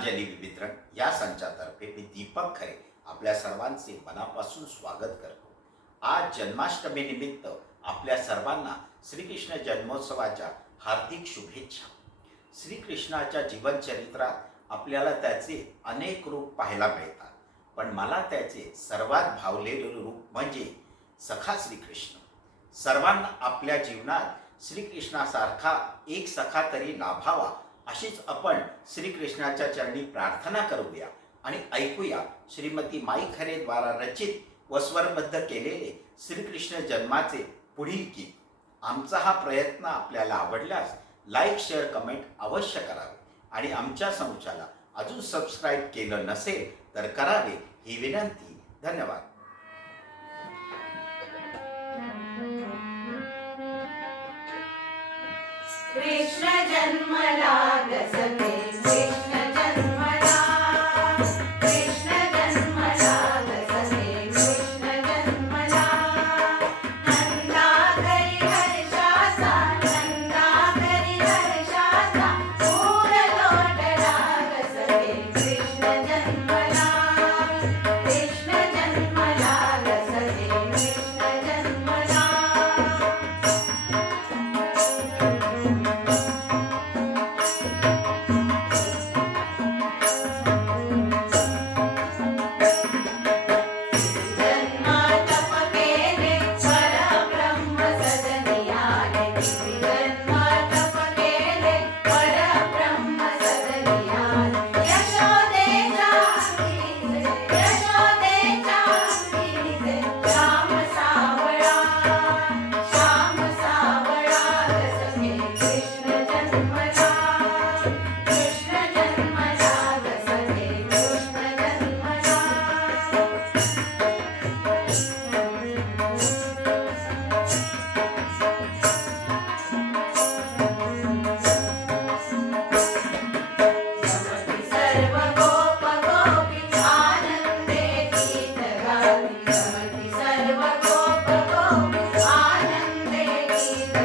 रसिको नमस्कार या संचातर्फे मी दीपक खरे आपल्या सर्वांचे मनापासून स्वागत करतो. आज जन्माष्टमी निमित्त आपल्या सर्वांना श्रीकृष्ण जन्मोत्सवाच्या हार्दिक शुभेच्छा. श्रीकृष्णाच्या जीवनचरित्रात आपल्याला त्याचे अनेक रूप पाहायला मिळतात. पण मला त्याचे सर्वात भावलेले रूप म्हणजे सखा श्रीकृष्ण. सर्वांना आपल्या जीवनात श्रीकृष्णासारखा एक सखा तरी लाभावा अशीच आपण श्रीकृष्णाच्या चरणी प्रार्थना करूया. आणि ऐकूया श्रीमती माई खरे द्वारा रचित व स्वरबद्ध केलेले श्रीकृष्ण जन्माचे पुढील गीत. आमचा हा प्रयत्न आपल्याला आवडल्यास लाईक शेअर कमेंट अवश्य करावे. आणि आमच्या संचाला अजून सबस्क्राईब केलं नसेल तर करावे ही विनंती. धन्यवाद. जन्मनागस सर्व गोप गोपी आनंदे गीत